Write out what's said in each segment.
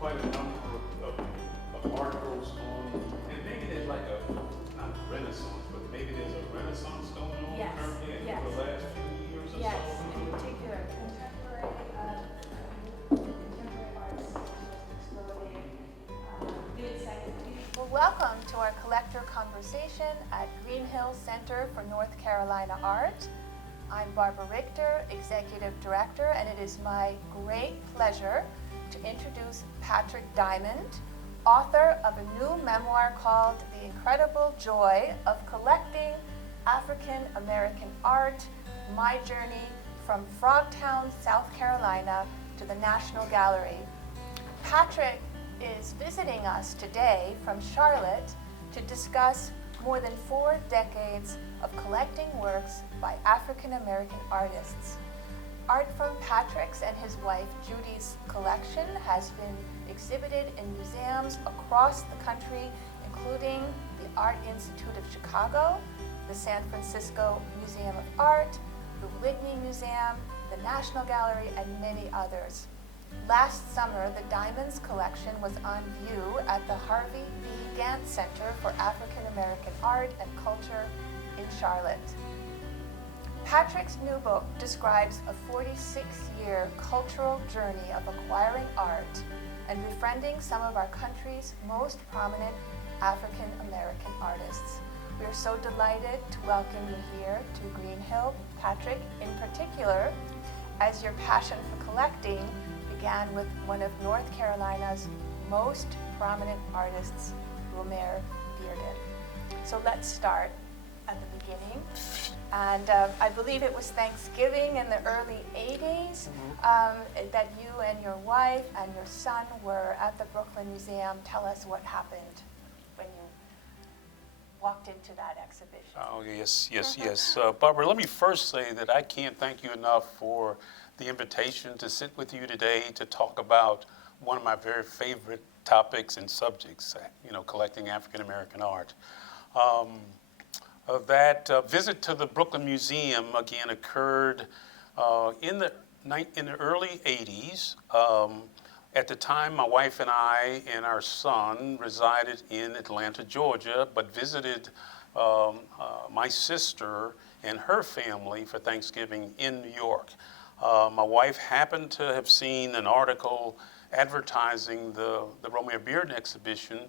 Quite a number of articles on, and maybe there's like a, not renaissance, but maybe there's a renaissance going on Yes, currently in yes. the last few years or Yes, so. in particular, contemporary arts exploding. Well, welcome to our collector conversation at Green Hill Center for North Carolina Art. I'm Barbara Richter, Executive Director, and it is my great pleasure to introduce Patrick Diamond, author of a new memoir called The Incredible Joy of Collecting African American Art, My Journey from Frogtown, South Carolina to the National Gallery. Patrick is visiting us today from Charlotte to discuss more than 4 decades of collecting works by African American artists. Art from Patrick's and his wife Judy's collection has been exhibited in museums across the country, including the Art Institute of Chicago, the San Francisco Museum of Art, the Whitney Museum, the National Gallery, and many others. Last summer, the Diamonds collection was on view at the Harvey B. Gantt Center for African American Art and Culture in Charlotte. Patrick's new book describes a 46-year cultural journey of acquiring art and befriending some of our country's most prominent African American artists. We are so delighted to welcome you here to Green Hill, Patrick, in particular, as your passion for collecting began with one of North Carolina's most prominent artists, Romare Bearden. So let's start at the beginning. And I believe it was Thanksgiving in the early 80s that you and your wife and your son were at the Brooklyn Museum. Tell us what happened when you walked into that exhibition. Oh, yes. Barbara, let me first say that I can't thank you enough for the invitation to sit with you today to talk about one of my very favorite topics and subjects, collecting African American art. That visit to the Brooklyn Museum again occurred in the early 80s. At the time, my wife and I and our son resided in Atlanta, Georgia, but visited my sister and her family for Thanksgiving in New York. My wife happened to have seen an article advertising the Romare Bearden exhibition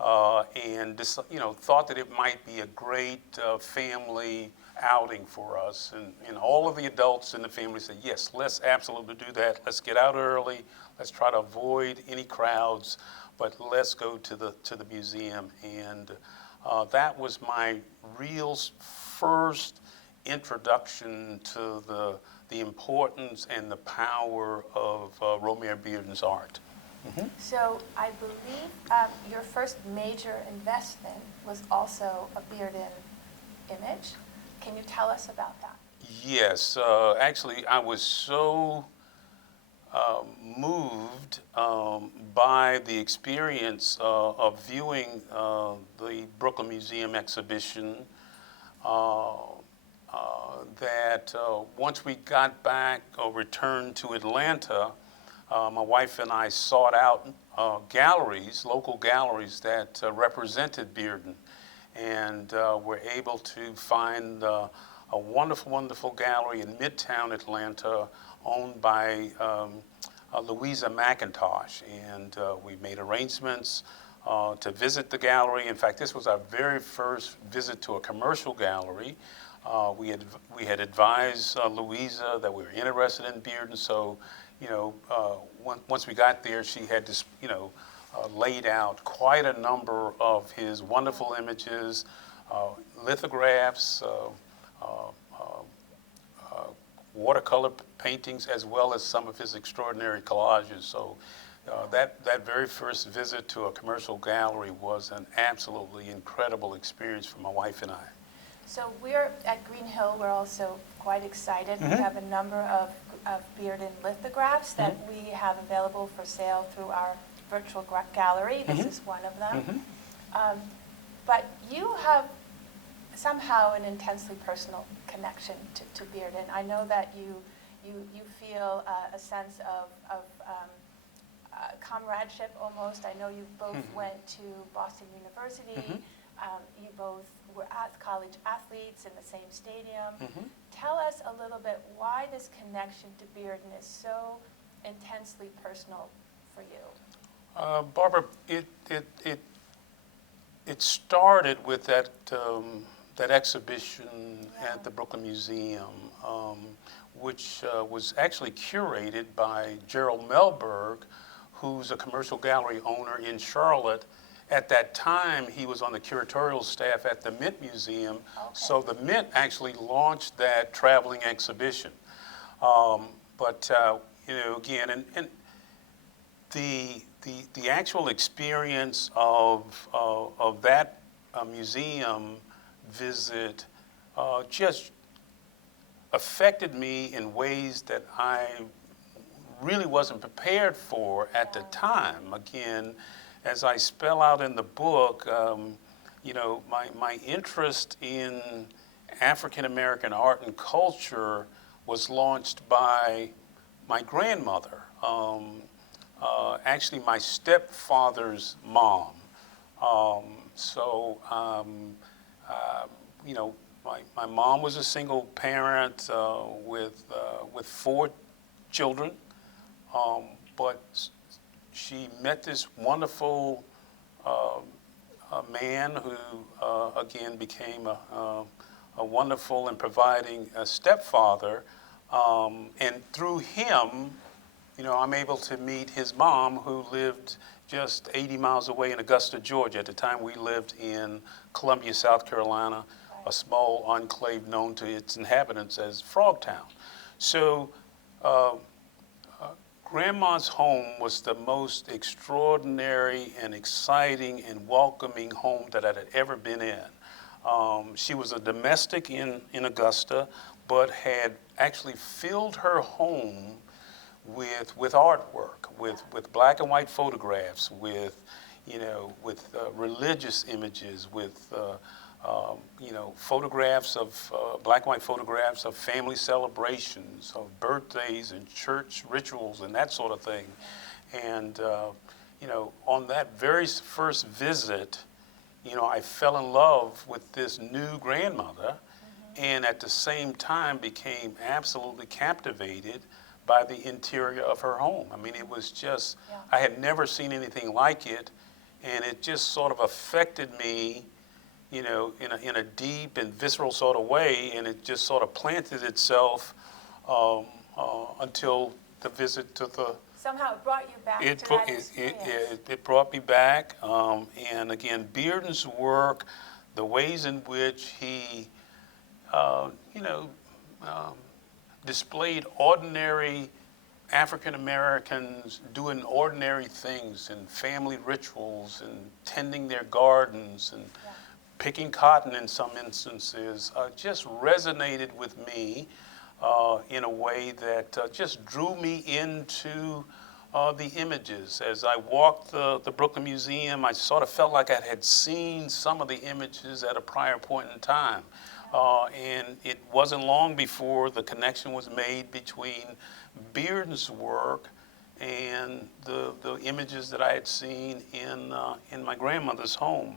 and thought that it might be a great family outing for us. And all of the adults in the family said, yes, let's absolutely do that. Let's get out early. Let's try to avoid any crowds, but let's go to the museum. And that was my real first introduction to the importance and the power of Romare Bearden's art. Mm-hmm. So I believe your first major investment was also a Bearden image. Can you tell us about that? Yes, actually I was so moved by the experience of viewing the Brooklyn Museum exhibition that once we got back or returned to Atlanta, my wife and I sought out galleries, local galleries that represented Bearden, and were able to find a wonderful, wonderful gallery in Midtown Atlanta owned by Louisa McIntosh. And we made arrangements to visit the gallery. In fact, this was our very first visit to a commercial gallery. We had advised Louisa that we were interested in Bearden, so once we got there, she had this, laid out quite a number of his wonderful images, lithographs, watercolor paintings, as well as some of his extraordinary collages. So that very first visit to a commercial gallery was an absolutely incredible experience for my wife and I. So we're at Green Hill, we're also quite excited. We have a number of Bearden lithographs that we have available for sale through our virtual gallery. This is one of them. But you have somehow an intensely personal connection to Bearden. I know that you feel a sense of comradeship almost. I know you both went to Boston University. You both were college athletes in the same stadium. Tell us a little bit why this connection to Bearden is so intensely personal for you. Barbara, it started with that exhibition at the Brooklyn Museum, which was actually curated by Gerald Melberg, who's a commercial gallery owner in Charlotte. At that time, he was on the curatorial staff at the Mint Museum, so the Mint actually launched that traveling exhibition. Again, and the actual experience of that museum visit just affected me in ways that I really wasn't prepared for at the time. Again, as I spell out in the book, my interest in African American art and culture was launched by my grandmother, actually my stepfather's mom. My mom was a single parent with 4 children, but she met this wonderful man who, again, became a wonderful and providing stepfather. And through him, I'm able to meet his mom, who lived just 80 miles away in Augusta, Georgia. At the time, we lived in Columbia, South Carolina, a small enclave known to its inhabitants as Frogtown. So Grandma's home was the most extraordinary and exciting and welcoming home that I had ever been in. She was a domestic in Augusta, but had actually filled her home with artwork, with black and white photographs, with religious images, with photographs of black and white photographs of family celebrations, of birthdays and church rituals and that sort of thing. And on that very first visit, I fell in love with this new grandmother, and at the same time became absolutely captivated by the interior of her home. I mean, it was just, I had never seen anything like it, and it just sort of affected me, in a deep and visceral sort of way, and it just sort of planted itself until the visit to the... Somehow it brought you back to that experience. It brought me back, and again, Bearden's work, the ways in which he, displayed ordinary African Americans doing ordinary things and family rituals and tending their gardens and picking cotton in some instances, just resonated with me in a way that just drew me into the images. As I walked the Brooklyn Museum, I sort of felt like I had seen some of the images at a prior point in time. And it wasn't long before the connection was made between Bearden's work and the images that I had seen in my grandmother's home.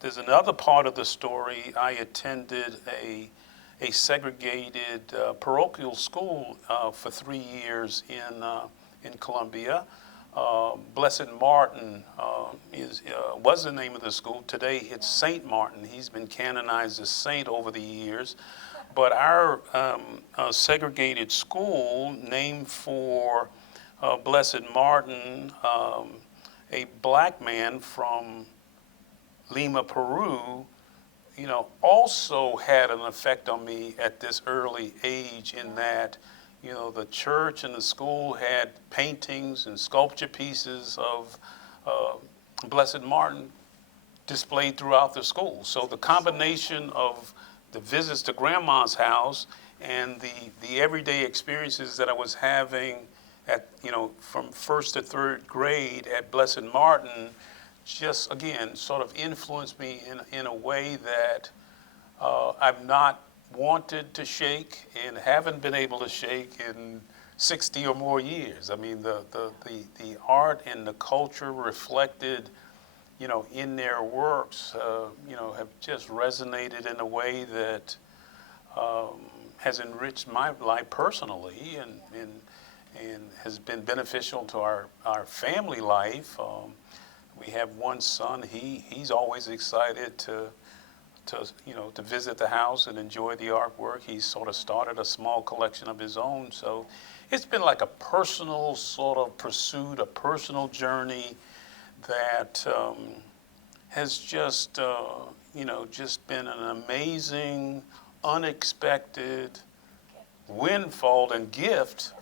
There's another part of the story. I attended a segregated parochial school for 3 years in Columbia. Blessed Martin was the name of the school. Today it's Saint Martin. He's been canonized as saint over the years. but our segregated school, named for Blessed Martin, a black man from Lima, Peru, also had an effect on me at this early age in that, the church and the school had paintings and sculpture pieces of Blessed Martin displayed throughout the school. So the combination of the visits to grandma's house and the everyday experiences that I was having at, from first to third grade at Blessed Martin just, again, sort of influenced me in a way that I've not wanted to shake and haven't been able to shake in 60 or more years. I mean, the art and the culture reflected, in their works, have just resonated in a way that has enriched my life personally and has been beneficial to our family life. We have one son. He's always excited to visit the house and enjoy the artwork. He's sort of started a small collection of his own. So it's been like a personal sort of pursuit, a personal journey that has just, just been an amazing, unexpected windfall and gift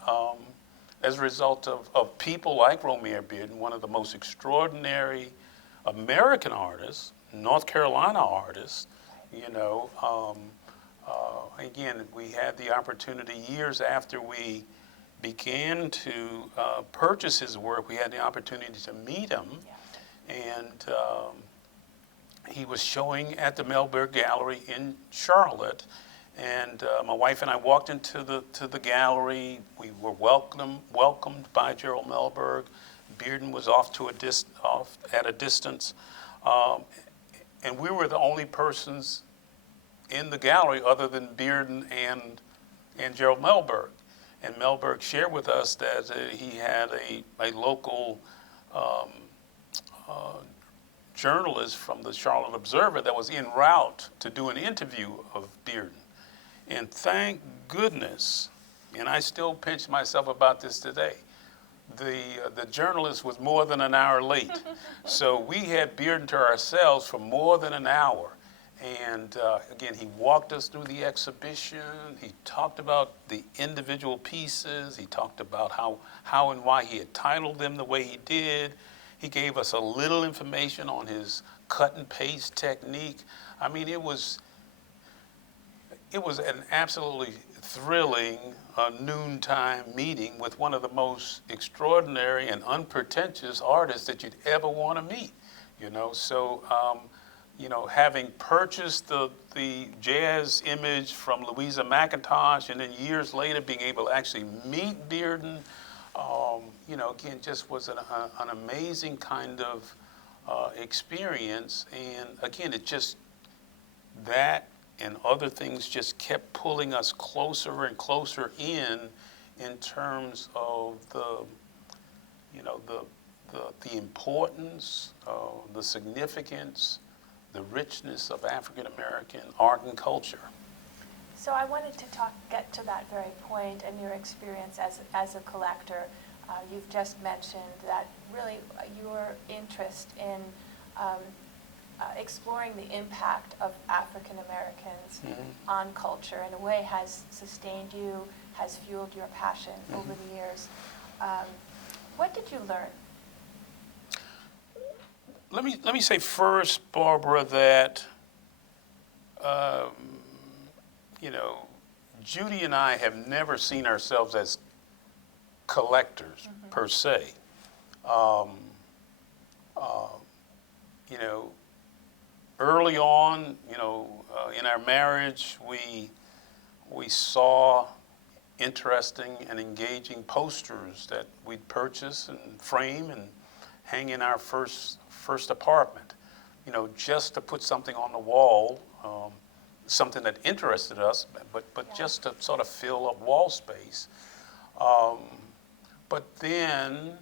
as a result of people like Romare Bearden, one of the most extraordinary American artists, North Carolina artists. Again, we had the opportunity years after we began to purchase his work, we had the opportunity to meet him. And he was showing at the Melberg Gallery in Charlotte. And my wife and I walked into the gallery. We were welcomed by Gerald Melberg. Bearden was off at a distance, and we were the only persons in the gallery other than Bearden and Gerald Melberg. And Melberg shared with us that he had a local journalist from the Charlotte Observer that was en route to do an interview of Bearden. And thank goodness, and I still pinch myself about this today, the journalist was more than an hour late. So we had Bearden to ourselves for more than an hour. And again, he walked us through the exhibition. He talked about the individual pieces. He talked about how and why he had titled them the way he did. He gave us a little information on his cut and paste technique. I mean, it was an absolutely thrilling noontime meeting with one of the most extraordinary and unpretentious artists that you'd ever want to meet. So having purchased the jazz image from Louisa McIntosh, and then years later being able to actually meet Bearden, again, just was an amazing kind of experience. And again, that and other things just kept pulling us closer and closer in terms of the importance, the significance, the richness of African American art and culture. So I wanted to get to that very point and your experience as a collector. You've just mentioned that really your interest in exploring the impact of African Americans on culture in a way has sustained you, has fueled your passion over the years. What did you learn? Let me say first, Barbara, that Judy and I have never seen ourselves as collectors per se. Early on, in our marriage, we saw interesting and engaging posters that we'd purchase and frame and hang in our first apartment, just to put something on the wall, something that interested us, but just to sort of fill up wall space. But then,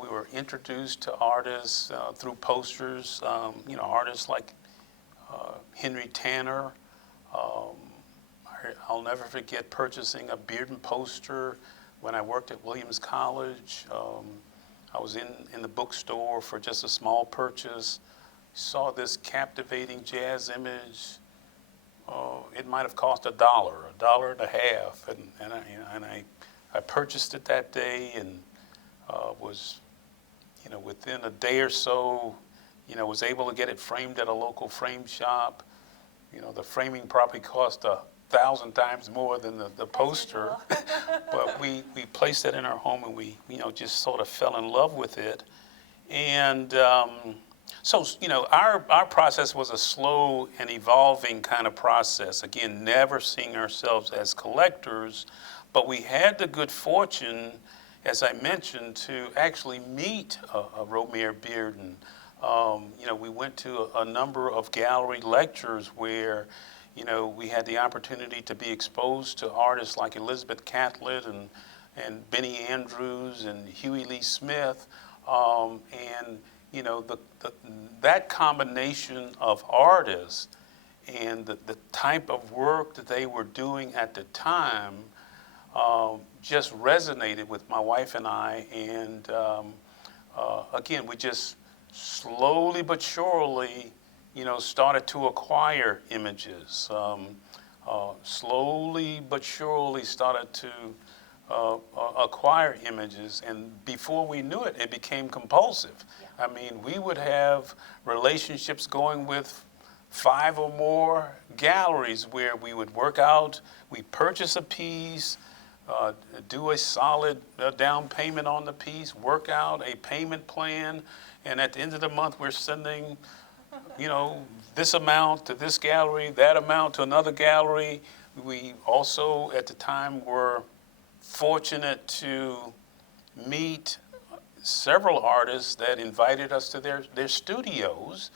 we were introduced to artists through posters, artists like Henry Tanner. Um, I'll never forget purchasing a Bearden poster when I worked at Williams College. I was in the bookstore for just a small purchase, saw this captivating jazz image. It might have cost $1, $1.50, and I purchased it that day, and was, within a day or so, was able to get it framed at a local frame shop. The framing probably cost 1,000 times more than the poster, but we placed it in our home, and we just sort of fell in love with it. And so, our process was a slow and evolving kind of process. Again, never seeing ourselves as collectors, but we had the good fortune, as I mentioned, to actually meet a Romare Bearden. We went to a number of gallery lectures where, we had the opportunity to be exposed to artists like Elizabeth Catlett and Benny Andrews and Huey Lee Smith. And that combination of artists and the type of work that they were doing at the time just resonated with my wife and I. And again, we just slowly but surely, started to acquire images. Slowly but surely started to acquire images, and before we knew it, it became compulsive. Yeah. I mean, we would have relationships going with 5 or more galleries where we would work out, we purchase a piece, do a solid down payment on the piece, work out a payment plan, and at the end of the month, we're sending, this amount to this gallery, that amount to another gallery. We also, at the time, were fortunate to meet several artists that invited us to their studios,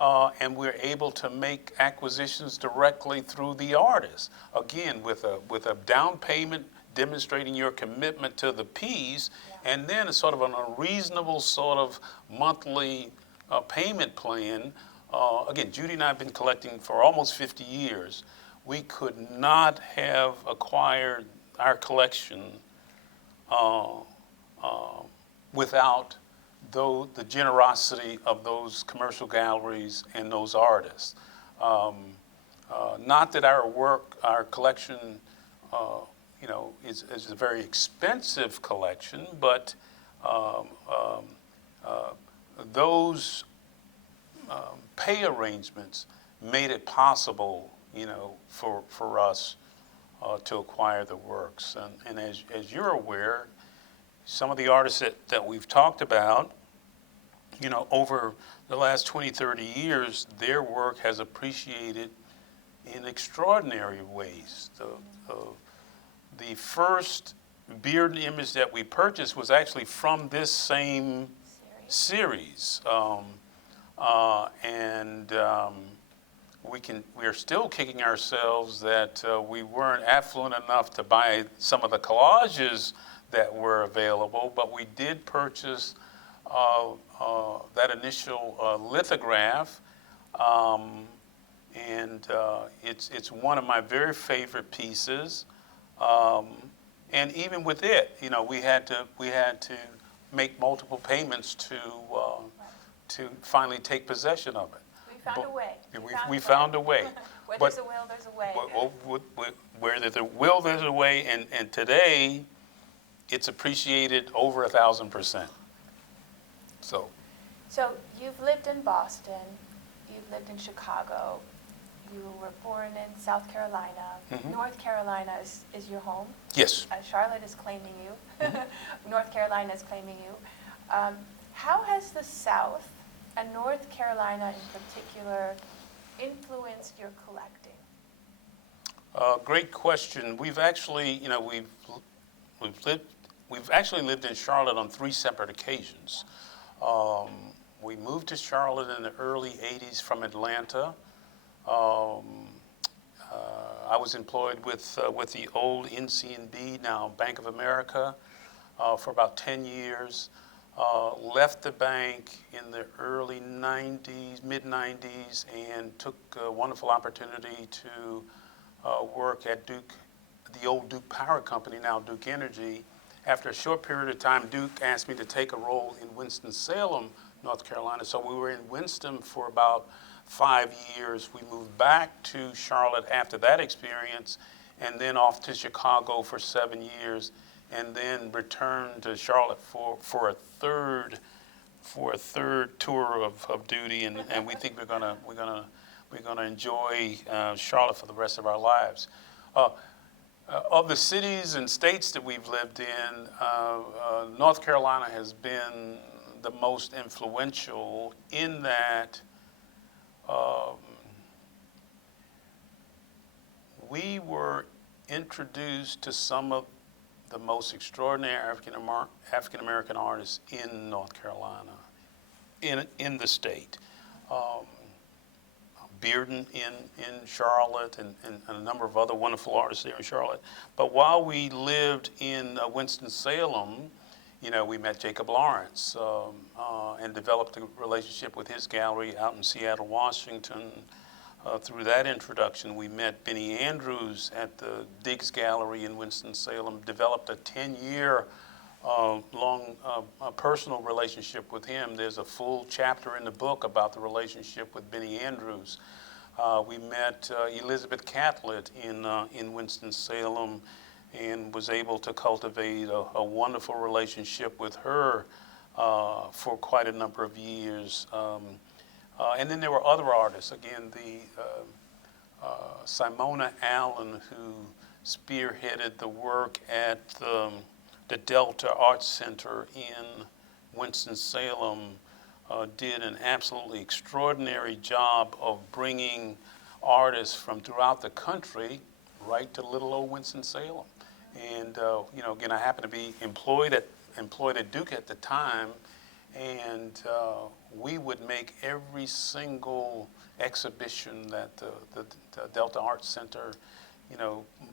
and we're able to make acquisitions directly through the artists. Again, with a down payment demonstrating your commitment to the piece, yeah, and then a sort of an unreasonable sort of monthly payment plan. Again, Judy and I have been collecting for almost 50 years. We could not have acquired our collection without the generosity of those commercial galleries and those artists. Not that our collection, is a very expensive collection, but those pay arrangements made it possible, for us to acquire the works. And as you're aware, some of the artists that we've talked about, over the last 20, 30 years, their work has appreciated in extraordinary ways. The first Bearden image that we purchased was actually from this same series. We are still kicking ourselves that we weren't affluent enough to buy some of the collages that were available, but we did purchase that initial lithograph, and it's one of my very favorite pieces. And even with it, we had to make multiple payments to finally take possession of it. We found a way. We found a way. Where But there's a will, there's a way. where there's a will, there's a way, and today it's appreciated over 1,000%. So you've lived in Boston, you've lived in Chicago, you were born in South Carolina. Mm-hmm. North Carolina is your home. yes. Charlotte is claiming you. North Carolina is claiming you. How has the South and North Carolina in particular influenced your collecting? Great question. We've actually, we've actually lived in Charlotte on 3 separate occasions. We moved to Charlotte in the early 80s from Atlanta. I was employed with the old NCNB, now Bank of America, for about 10 years. left the bank in the early 90s, mid 90s, and took a wonderful opportunity to work at Duke, the old Duke Power Company, now Duke Energy. After a short period of time, Duke asked me to take a role in Winston-Salem, North Carolina. So we were in Winston for about 5 years. We moved back to Charlotte after that experience, and then off to Chicago for 7 years, and then returned to Charlotte for a third tour of duty, and we think we're gonna enjoy Charlotte for the rest of our lives. Of the cities and states that we've lived in, North Carolina has been the most influential in that we were introduced to some of the most extraordinary African American artists in North Carolina, in the state. Bearden in Charlotte, and a number of other wonderful artists there in Charlotte. But while we lived in Winston-Salem, we met Jacob Lawrence and developed a relationship with his gallery out in Seattle, Washington. Through that introduction, we met Benny Andrews at the Diggs Gallery in Winston-Salem, developed a 10-year long personal relationship with him. There's a full chapter in the book about the relationship with Benny Andrews. We met Elizabeth Catlett in Winston-Salem and was able to cultivate a wonderful relationship with her for quite a number of years. And then there were other artists. Again, Simona Allen, who spearheaded the work at the Delta Arts Center in Winston-Salem, did an absolutely extraordinary job of bringing artists from throughout the country right to little old Winston-Salem. And again, I happened to be employed at Duke at the time, and we would make every single exhibition that the Delta Arts Center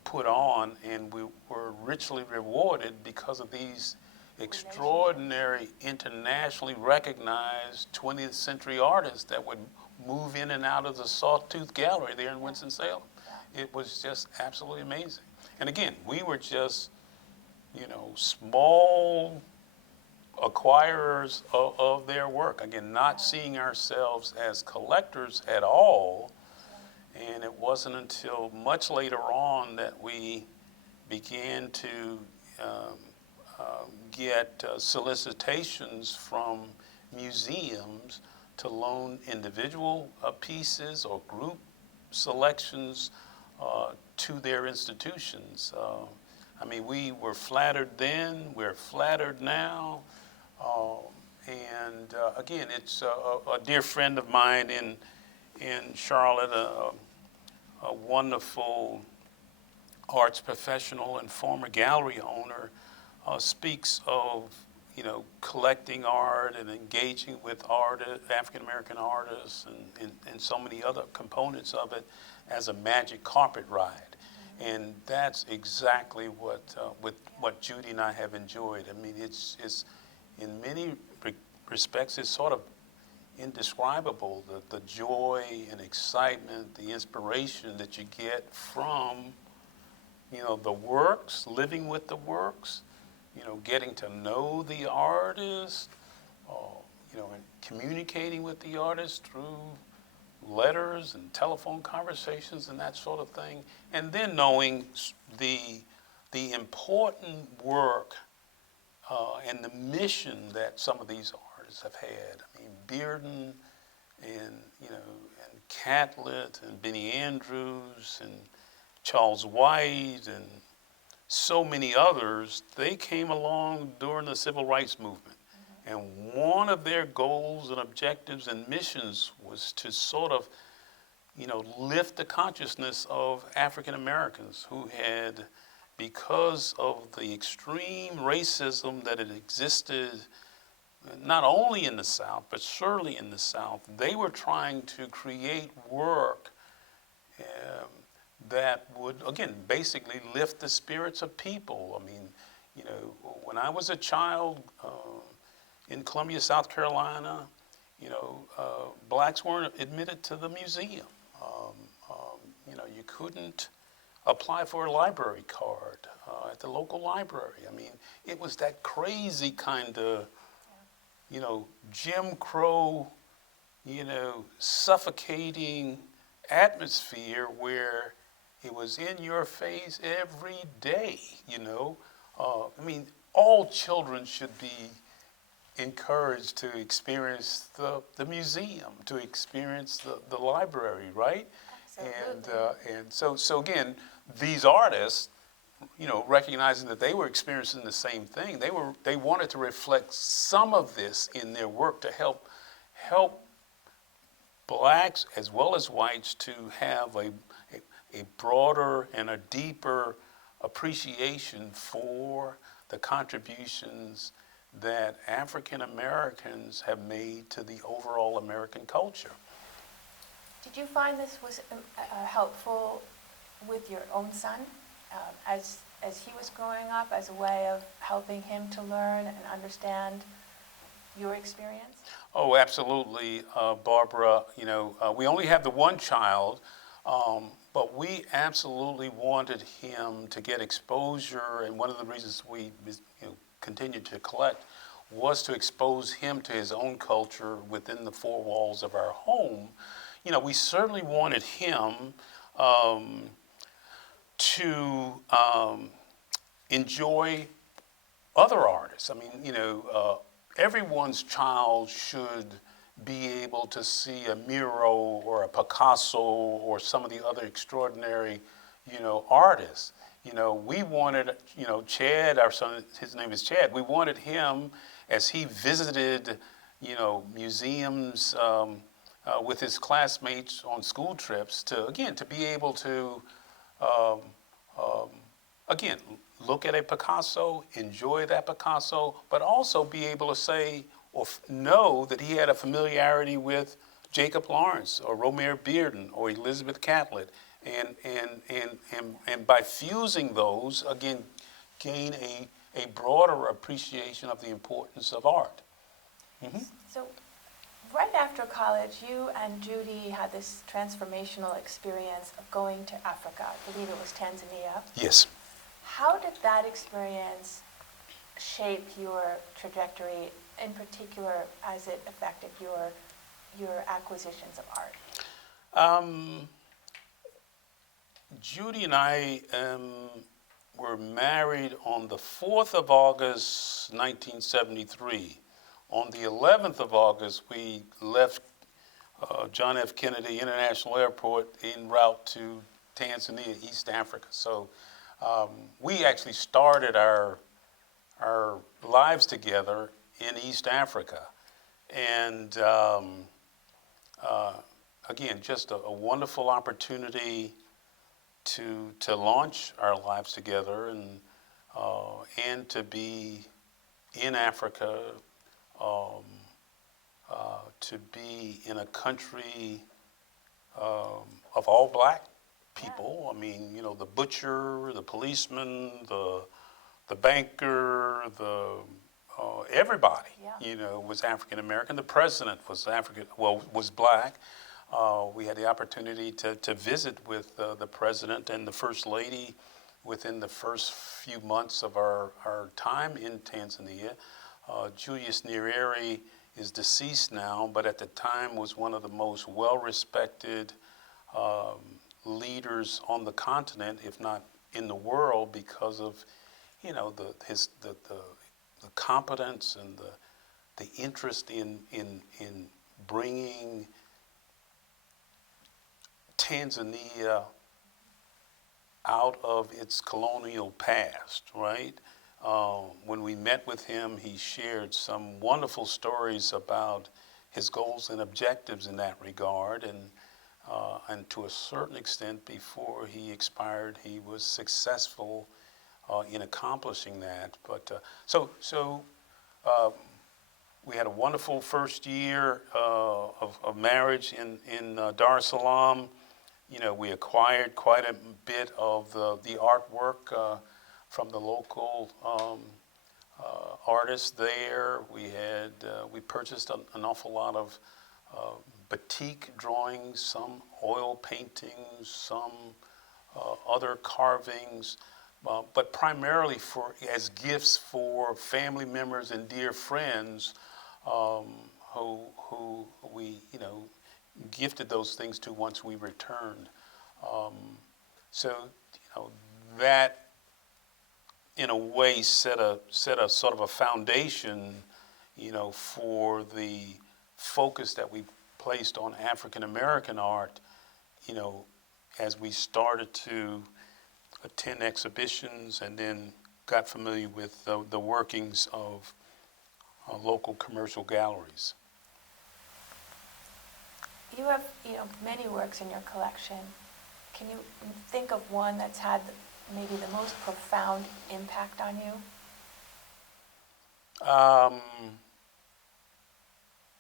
put on, and we were richly rewarded because of these extraordinary, internationally recognized 20th century artists that would move in and out of the Sawtooth Gallery there in Winston-Salem. It was just absolutely amazing. And again, we were just, small acquirers of their work. Again, not seeing ourselves as collectors at all. And it wasn't until much later on that we began to get solicitations from museums to loan individual pieces or group selections to their institutions. We were flattered then, we're flattered now. Again, it's a dear friend of mine in Charlotte, a wonderful arts professional and former gallery owner, speaks of collecting art and engaging with African American artists and so many other components of it as a magic carpet ride. And that's exactly what Judy and I have enjoyed. It's in many respects, it's sort of indescribable, the joy and excitement, the inspiration that you get from the works, living with the works, getting to know the artist, and communicating with the artist through letters and telephone conversations and that sort of thing, and then knowing the important work and the mission that some of these artists have had. Bearden and Catlett and Benny Andrews and Charles White and so many others, they came along during the Civil Rights Movement. And one of their goals and objectives and missions was to sort of, lift the consciousness of African Americans who had, because of the extreme racism that had existed not only in the South, but certainly in the South, they were trying to create work that would, again, basically lift the spirits of people. When I was a child, in Columbia, South Carolina, blacks weren't admitted to the museum. Um, you couldn't apply for a library card at the local library. I mean, it was that crazy kind of, Jim Crow, suffocating atmosphere where it was in your face every day, I mean, all children should be encouraged to experience the museum, to experience the library, right? Absolutely. And so again, these artists, recognizing that they were experiencing the same thing, they wanted to reflect some of this in their work to help blacks as well as whites to have a broader and a deeper appreciation for the contributions that African Americans have made to the overall American culture. Did you find this was helpful with your own son as he was growing up, as a way of helping him to learn and understand your experience? Oh, absolutely, Barbara. We only have the one child, but we absolutely wanted him to get exposure, and one of the reasons we continued to collect was to expose him to his own culture within the four walls of our home. We certainly wanted him to enjoy other artists. I mean, everyone's child should be able to see a Miro or a Picasso or some of the other extraordinary, artists. We wanted, Chad, our son, his name is Chad, we wanted him as he visited, museums with his classmates on school trips to be able to, um, um, again, look at a Picasso, enjoy that Picasso, but also be able to say or know that he had a familiarity with Jacob Lawrence or Romare Bearden or Elizabeth Catlett. And by fusing those, again, gain a broader appreciation of the importance of art. Mm-hmm. So, right after college, you and Judy had this transformational experience of going to Africa. I believe it was Tanzania. Yes. How did that experience shape your trajectory, in particular as it affected your acquisitions of art? Judy and I were married on the 4th of August, 1973. On the 11th of August, we left John F. Kennedy International Airport en route to Tanzania, East Africa. So we actually started our lives together in East Africa. And again, just a wonderful opportunity to launch our lives together and to be in Africa, to be in a country of all black people. I mean, the butcher, the policeman, the banker, everybody, was African American. The president was was black. We had the opportunity to visit with the president and the first lady within the first few months of our time in Tanzania. Julius Nyerere is deceased now, but at the time was one of the most well-respected leaders on the continent, if not in the world, because of the competence and the interest in bringing Tanzania out of its colonial past, right? When we met with him, he shared some wonderful stories about his goals and objectives in that regard, and to a certain extent, before he expired, he was successful in accomplishing that. But we had a wonderful first year of marriage in Dar es Salaam. We acquired quite a bit of the artwork from the local artists there. We purchased an awful lot of batik drawings, some oil paintings, some other carvings, but primarily as gifts for family members and dear friends um, who we gifted those things to once we returned. Um, so that in a way set a sort of a foundation, for the focus that we placed on African American art, you know, as we started to attend exhibitions and then got familiar with the workings of local commercial galleries. You have, many works in your collection. Can you think of one that's had maybe the most profound impact on you?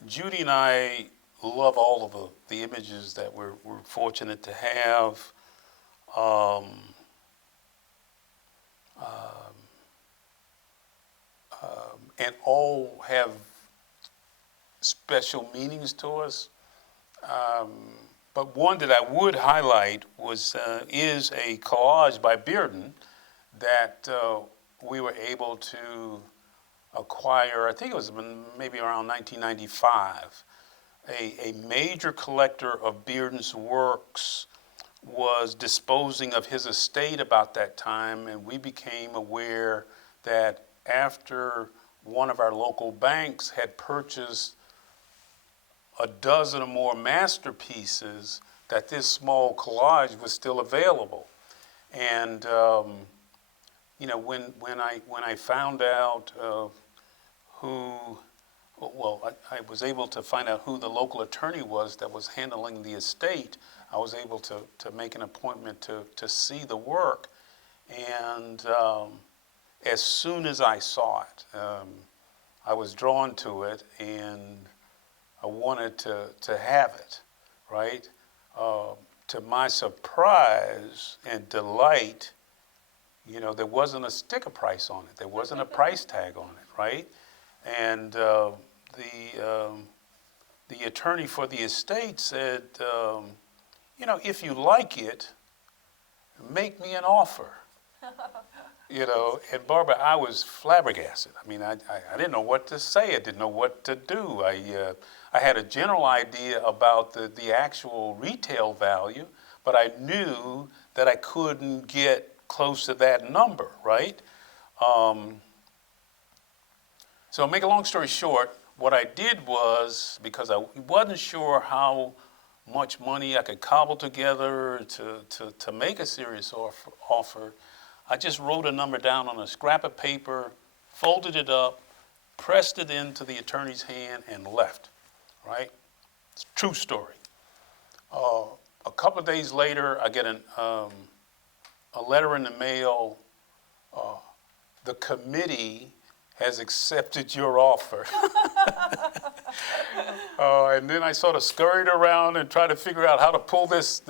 Judy and I love all of the images that we're fortunate to have. Um, um, and all have special meanings to us. Um, but one that I would highlight is a collage by Bearden that we were able to acquire. I think it was maybe around 1995. A major collector of Bearden's works was disposing of his estate about that time, and we became aware that after one of our local banks had purchased a dozen or more masterpieces, that this small collage was still available. And when I found out I was able to find out who the local attorney was that was handling the estate. I was able to make an appointment to see the work. And as soon as I saw it, I was drawn to it, and I wanted to have it, right? To my surprise and delight, there wasn't a sticker price on it. There wasn't a price tag on it, right? And the attorney for the estate said, if you like it, make me an offer. And Barbara, I was flabbergasted. I mean, I didn't know what to say. I didn't know what to do. I had a general idea about the actual retail value, but I knew that I couldn't get close to that number, right? So make a long story short, what I did was, because I wasn't sure how much money I could cobble together to make a serious offer, I just wrote a number down on a scrap of paper, folded it up, pressed it into the attorney's hand, and left, right? It's a true story. A couple of days later, I get a letter in the mail. The committee has accepted your offer. And then I sort of scurried around and tried to figure out how to pull this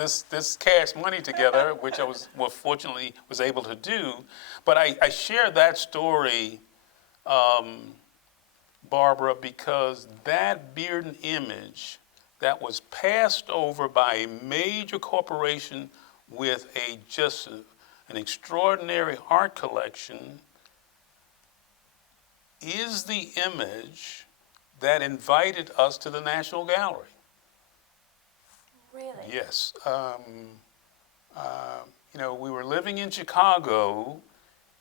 cash money together, which I fortunately was able to do. But I share that story, Barbara, because that Bearden image that was passed over by a major corporation with an extraordinary art collection is the image that invited us to the National Gallery. Really? Yes. We were living in Chicago,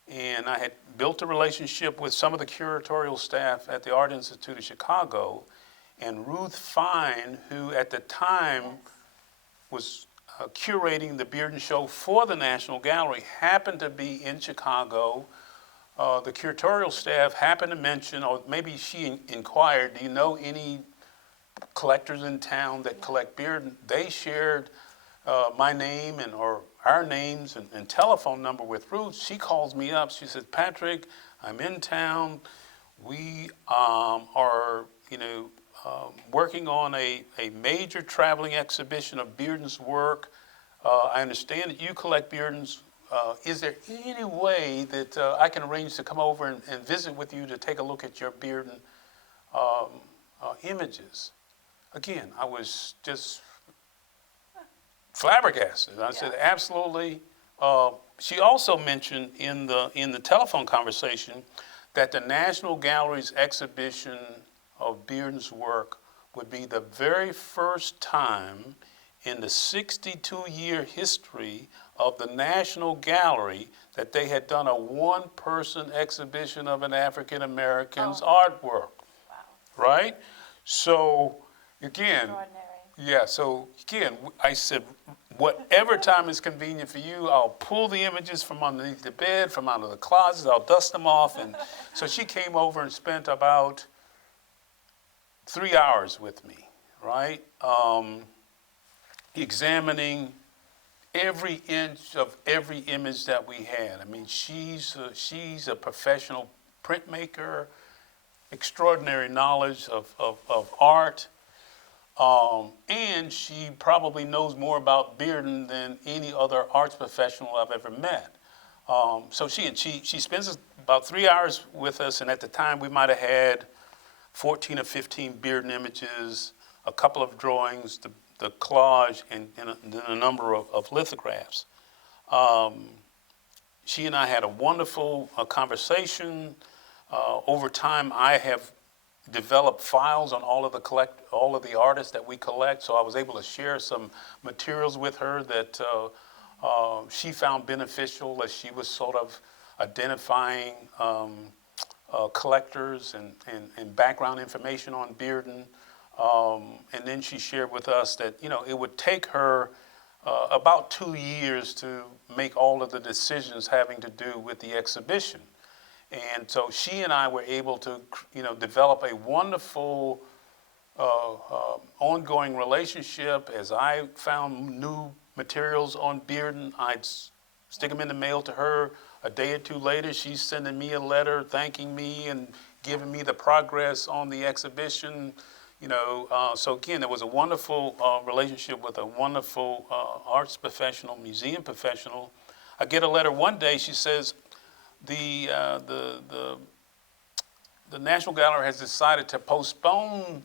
and I had built a relationship with some of the curatorial staff at the Art Institute of Chicago, and Ruth Fine, who at the time was curating the Bearden Show for the National Gallery, happened to be in Chicago. The curatorial staff happened to mention, or maybe she inquired, do you know any collectors in town that collect Bearden? They shared my name or our names and telephone number with Ruth. She calls me up. She says, Patrick, I'm in town. We are working on a major traveling exhibition of Bearden's work. I understand that you collect Bearden's is there any way that I can arrange to come over and visit with you to take a look at your Bearden images? Again, I was just flabbergasted. I said, absolutely. She also mentioned in the telephone conversation that the National Gallery's exhibition of Bearden's work would be the very first time in the 62-year history of the National Gallery that they had done a one-person exhibition of an African American's artwork. Wow. Right? So, again, Extraordinary. yeah, so again, I said, whatever time is convenient for you, I'll pull the images from underneath the bed, from out of the closet, I'll dust them off. And so she came over and spent about 3 hours with me, right? Examining every inch of every image that we had. I mean, she's a professional printmaker, extraordinary knowledge of art. And she probably knows more about Bearden than any other arts professional I've ever met. So she spends about 3 hours with us, and at the time we might have had 14 or 15 Bearden images, a couple of drawings, the collage, and a number of lithographs. She and I had a wonderful conversation. Over time, I have developed files on all of the artists that we collect, so I was able to share some materials with her that she found beneficial as she was sort of identifying collectors and background information on Bearden. And then she shared with us that, it would take her about 2 years to make all of the decisions having to do with the exhibition. And so she and I were able to, develop a wonderful ongoing relationship. As I found new materials on Bearden, I'd stick them in the mail to her. A day or two later, she's sending me a letter thanking me and giving me the progress on the exhibition. So again, there was a wonderful relationship with a wonderful arts professional, museum professional. I get a letter one day. She says, the National Gallery has decided to postpone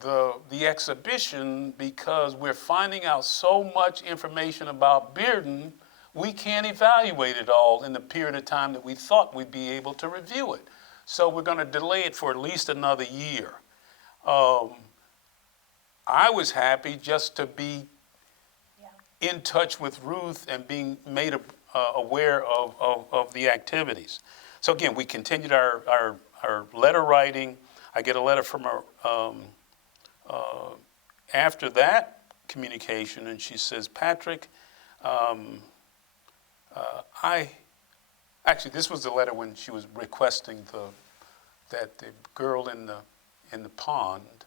the exhibition because we're finding out so much information about Bearden, we can't evaluate it all in the period of time that we thought we'd be able to review it. So we're going to delay it for at least another year. I was happy just to be in touch with Ruth and being made aware of the activities. So again, we continued our letter writing. I get a letter from her after that communication, and she says, Patrick, actually, this was the letter when she was requesting that the girl in the pond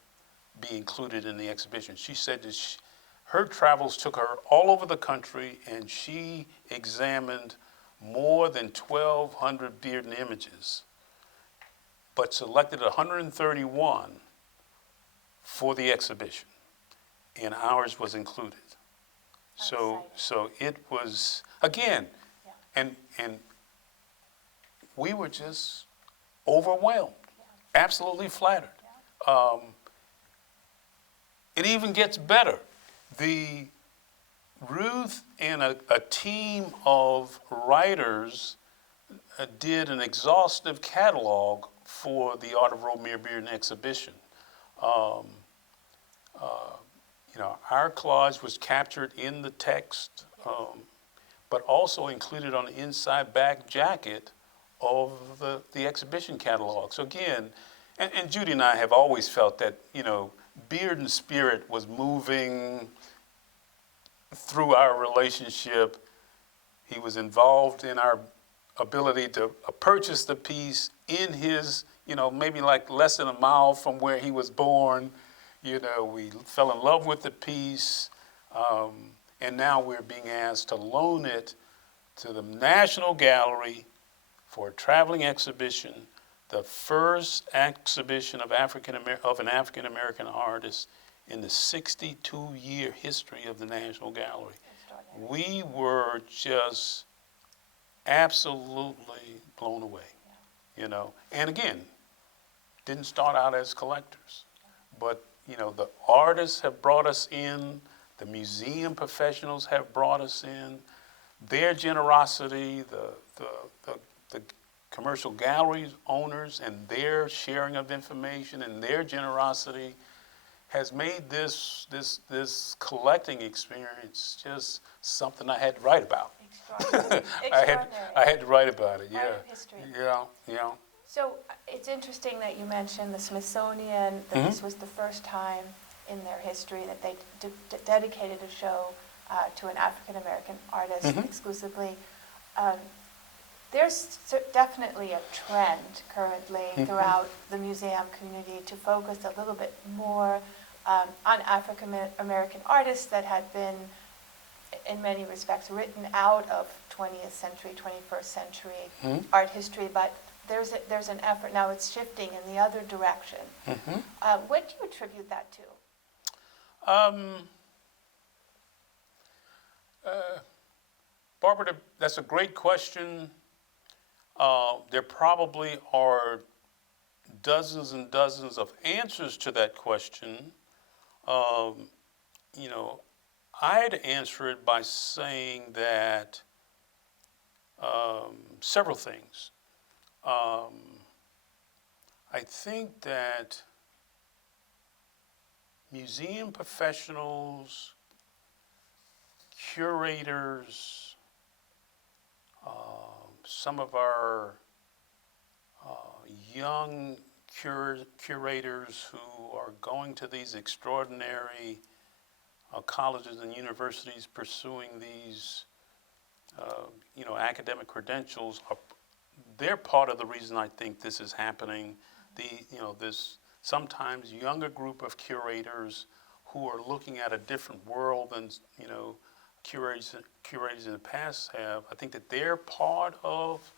be included in the exhibition. She said that her travels took her all over the country, and she examined more than 1,200 Bearden images, but selected 131 for the exhibition, and ours was included. So it was, again, and we were just overwhelmed, absolutely flattered. It even gets better. Ruth and a team of writers did an exhaustive catalog for the Art of Romare Bearden exhibition. Our collage was captured in the text, but also included on the inside back jacket of the exhibition catalog. So again, and Judy and I have always felt that, Bearden's spirit was moving through our relationship. He was involved in our ability to purchase the piece in his, maybe like less than a mile from where he was born. We fell in love with the piece, and now we're being asked to loan it to the National Gallery for a traveling exhibition, the first exhibition of an African American artist in the 62-year history of the National Gallery. We were just absolutely blown away, you know. And again, didn't start out as collectors, but you know, the artists have brought us in, the museum professionals have brought us in, their generosity, the commercial gallery owners and their sharing of information and their generosity has made this collecting experience just something I had to write about. Extraordinary. I Extraordinary. had to write about it. Part Yeah. of history. Yeah. Yeah. So it's interesting that you mentioned the Smithsonian, that this was the first time in their history that they dedicated a show to an African-American artist exclusively. There's definitely a trend currently throughout the museum community to focus a little bit more on African-American artists that had been, in many respects, written out of 20th century, 21st century art history, but there's an effort now, it's shifting in the other direction. What do you attribute that to? Barbara, that's a great question. There probably are dozens and dozens of answers to that question. You know, I'd answer it by saying that several things. I think that museum professionals, curators, some of our young curators who are going to these extraordinary colleges and universities pursuing these academic credentials, they're part of the reason I think this is happening. This sometimes younger group of curators who are looking at a different world than curators in the past have. I think that they're part of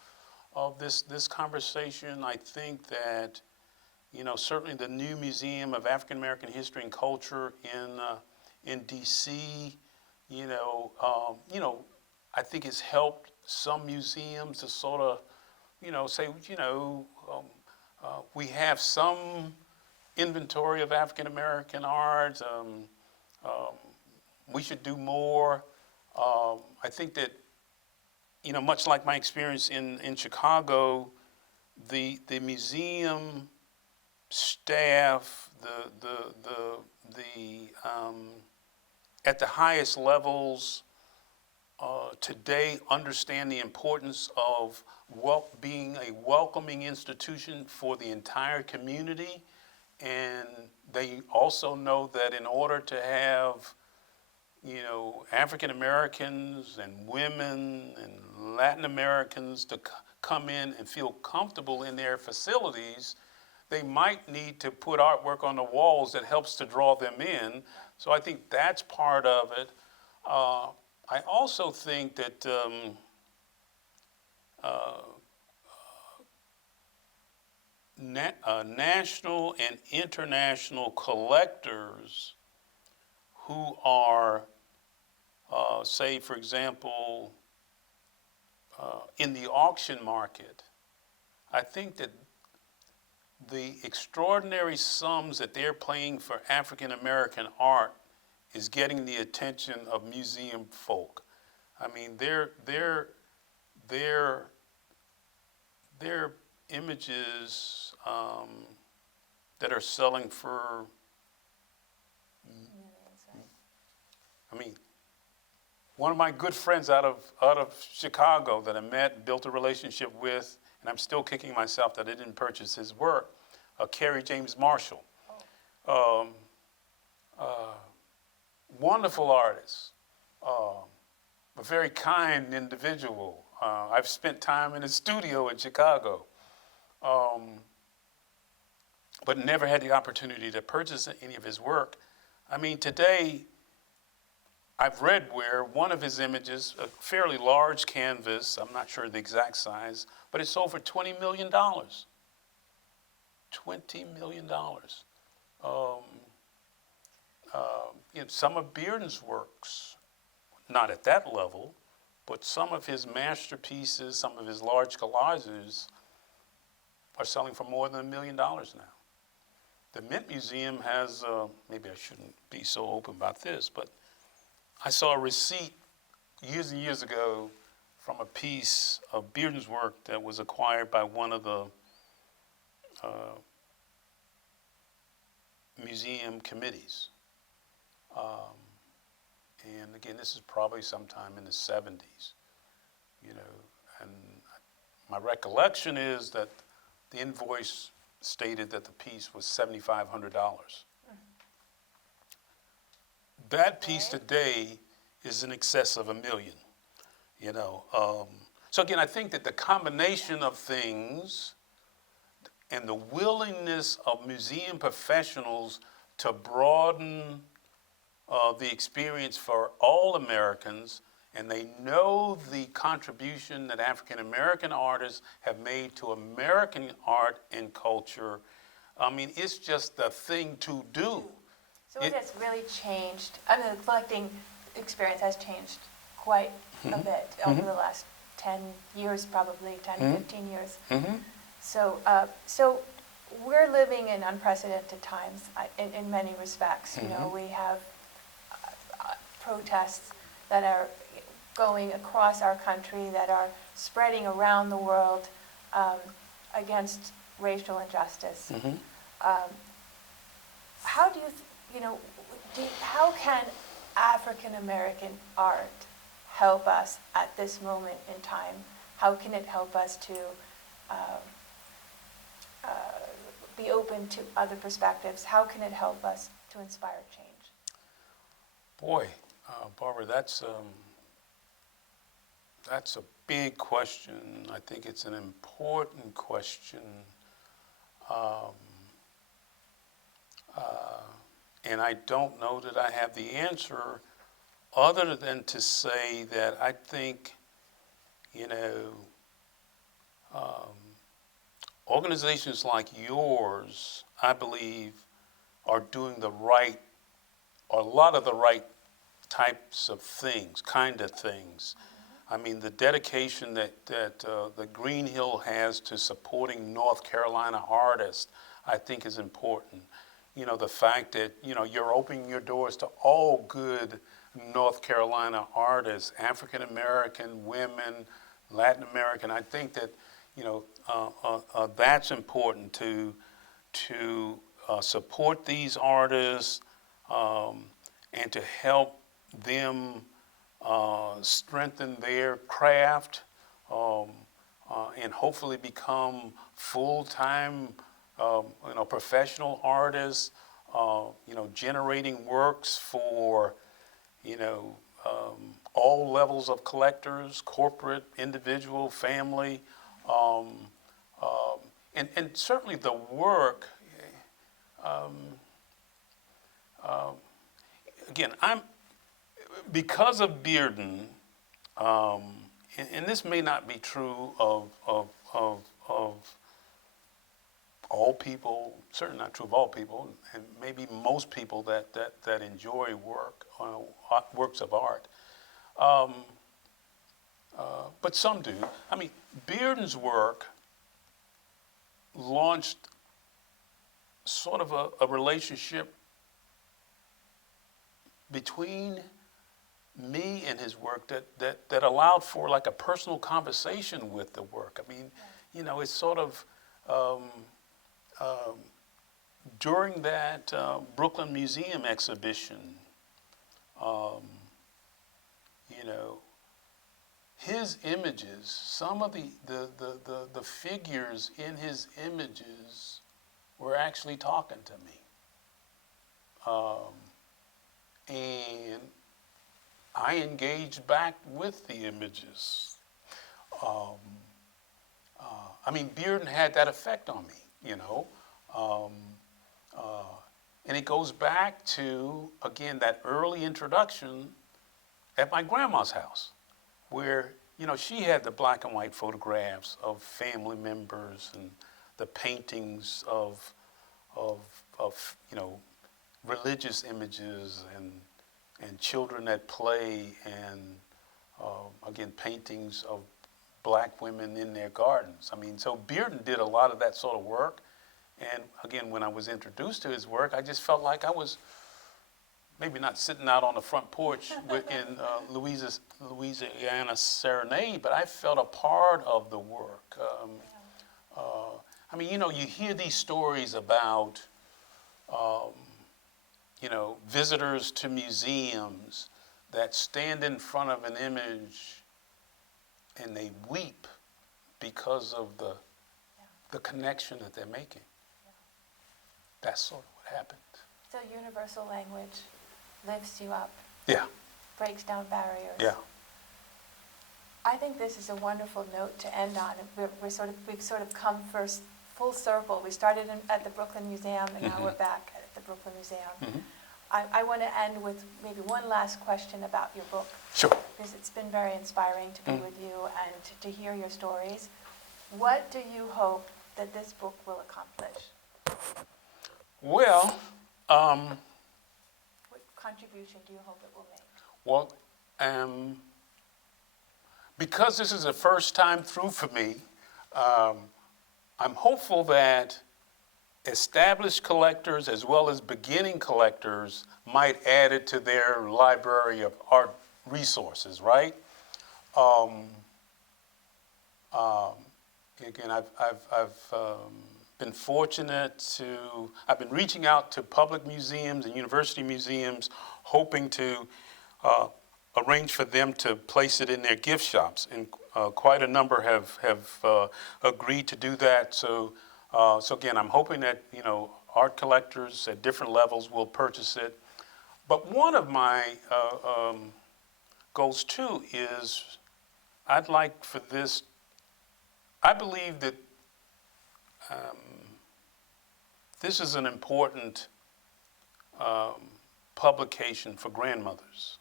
this conversation. I think that certainly the new Museum of African American History and Culture in D.C. I think has helped some museums to sort of say we have some inventory of African American art. We should do more. I think that much like my experience in Chicago, the museum staff, at the highest levels today understand the importance of being a welcoming institution for the entire community, and they also know that in order to have African Americans and women and Latin Americans to come in and feel comfortable in their facilities, they might need to put artwork on the walls that helps to draw them in. So I think that's part of it. I also think that national and international collectors who are, say, for example, in the auction market, I think that the extraordinary sums that they're paying for African American art is getting the attention of museum folk. I mean, their images that are selling for, I mean, one of my good friends out of Chicago that I met and built a relationship with, and I'm still kicking myself that I didn't purchase his work, Kerry James Marshall. Wonderful artist, a very kind individual. I've spent time in his studio in Chicago, but never had the opportunity to purchase any of his work. I mean, today, I've read where one of his images, a fairly large canvas, I'm not sure the exact size, but it sold for $20 million. $20 million. Some of Bearden's works, not at that level, but some of his masterpieces, some of his large collages are selling for more than $1 million now. The Mint Museum has, maybe I shouldn't be so open about this, but I saw a receipt years and years ago from a piece of Bearden's work that was acquired by one of the museum committees. And again, this is probably sometime in the 70s, you know, and my recollection is that the invoice stated that the piece was $7,500. That piece today is in excess of $1 million, you know. So again, I think that the combination of things and the willingness of museum professionals to broaden the experience for all Americans, and they know the contribution that African American artists have made to American art and culture. I mean, it's just the thing to do. So it has really changed. I mean, the collecting experience has changed quite a bit over the last 10 years, probably 10, 15 years. So, so we're living in unprecedented times in many respects. You know, we have protests that are going across our country, that are spreading around the world against racial injustice. How do you, how can African American art help us at this moment in time? How can it help us to be open to other perspectives? How can it help us to inspire change? Boy, Barbara, that's a big question. I think it's an important question. And I don't know that I have the answer other than to say that I think, organizations like yours, I believe, are doing a lot of the right types of things, kind of things. I mean, the dedication that the Green Hill has to supporting North Carolina artists, I think is important. You know, the fact that, you're opening your doors to all good North Carolina artists, African American, women, Latin American. I think that, that's important to support these artists and to help them strengthen their craft and hopefully become full-time professional artists, generating works for, all levels of collectors, corporate, individual, family, and certainly the work. Again, because of Bearden, and this may not be true of all people, certainly not true of all people, and maybe most people that enjoy works of art. But some do. I mean, Bearden's work launched sort of a relationship between me and his work that allowed for like a personal conversation with the work. I mean, it's sort of during that Brooklyn Museum exhibition, his images, some of the figures in his images were actually talking to me. And I engaged back with the images. I mean, Bearden had that effect on me, and it goes back to, again, that early introduction at my grandma's house, where, she had the black and white photographs of family members and the paintings of religious images and children at play and again, paintings of black women in their gardens. I mean, so Bearden did a lot of that sort of work. And again, when I was introduced to his work, I just felt like I was maybe not sitting out on the front porch in Louisiana Serenade, but I felt a part of the work. I mean, you know, you hear these stories about, you know, visitors to museums that stand in front of an image and they weep because of the connection that they're making. That's sort of what happened. So universal language lifts you up, Yeah, breaks down barriers. yeah. I think this is a wonderful note to end on. We've sort of come full circle. We started at the Brooklyn Museum, and now we're back at the Brooklyn Museum. I want to end with maybe one last question about your book. Sure. Because it's been very inspiring to be with you and to hear your stories. What do you hope that this book will accomplish? Well, What contribution do you hope it will make? well, because this is the first time through for me, I'm hopeful that established collectors as well as beginning collectors might add it to their library of art resources, right? Again, I've been fortunate I've been reaching out to public museums and university museums, hoping to arrange for them to place it in their gift shops, and quite a number have agreed to do that. So again, I'm hoping that, you know, art collectors at different levels will purchase it. But one of my goals too is I'd like for this. I believe that this is an important publication for grandmothers.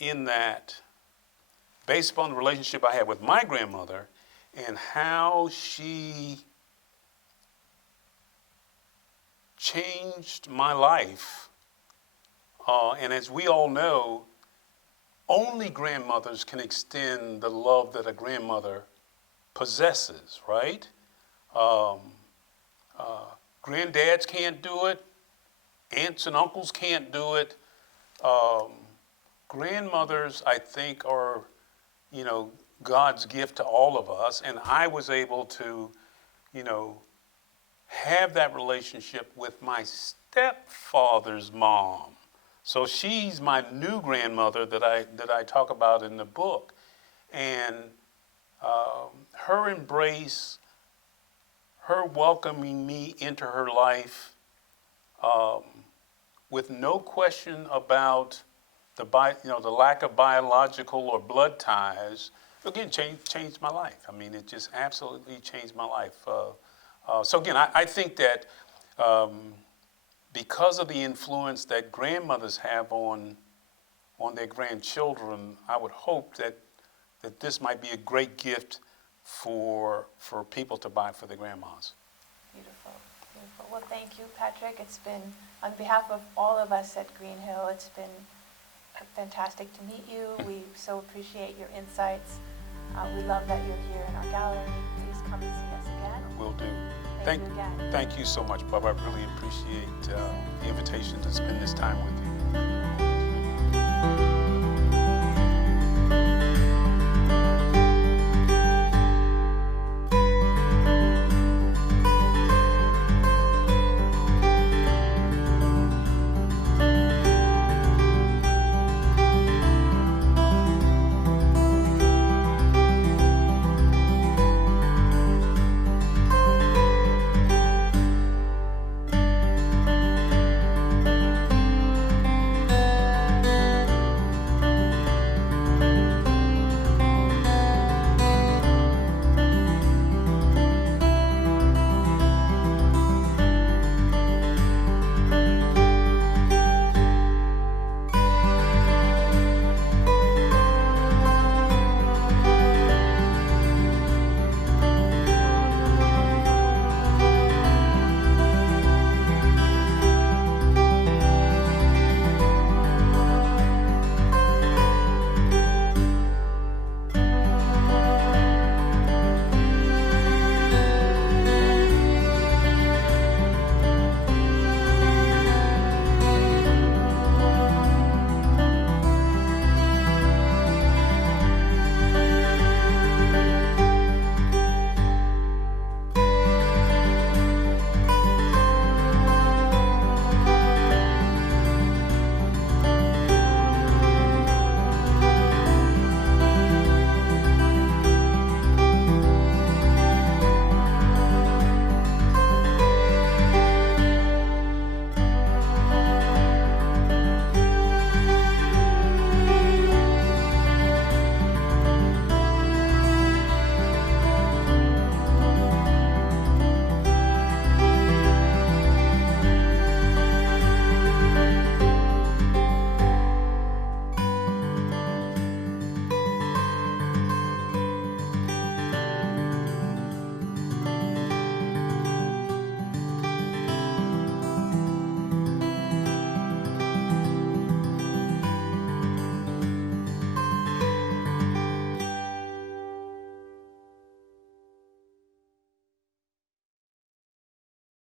In that, based upon the relationship I had with my grandmother and how she changed my life, and as we all know, only grandmothers can extend the love that a grandmother possesses, right? Granddads can't do it. Aunts and uncles can't do it. Grandmothers, I think, are, you know, God's gift to all of us. And I was able to, you know, have that relationship with my stepfather's mom. So she's my new grandmother that I talk about in the book. And her embrace, her welcoming me into her life, with no question about the lack of biological or blood ties, again, changed my life. I mean, it just absolutely changed my life. So again, I think that because of the influence that grandmothers have on their grandchildren, I would hope that this might be a great gift for people to buy for their grandmas. Beautiful, beautiful. Well, thank you, Patrick. It's been, on behalf of all of us at Green Hill, it's been fantastic to meet you. We so appreciate your insights. We love that you're here in our gallery. Please come and see us again. Will do. Thank you again. Thank you so much, Bob. I really appreciate the invitation to spend this time with you.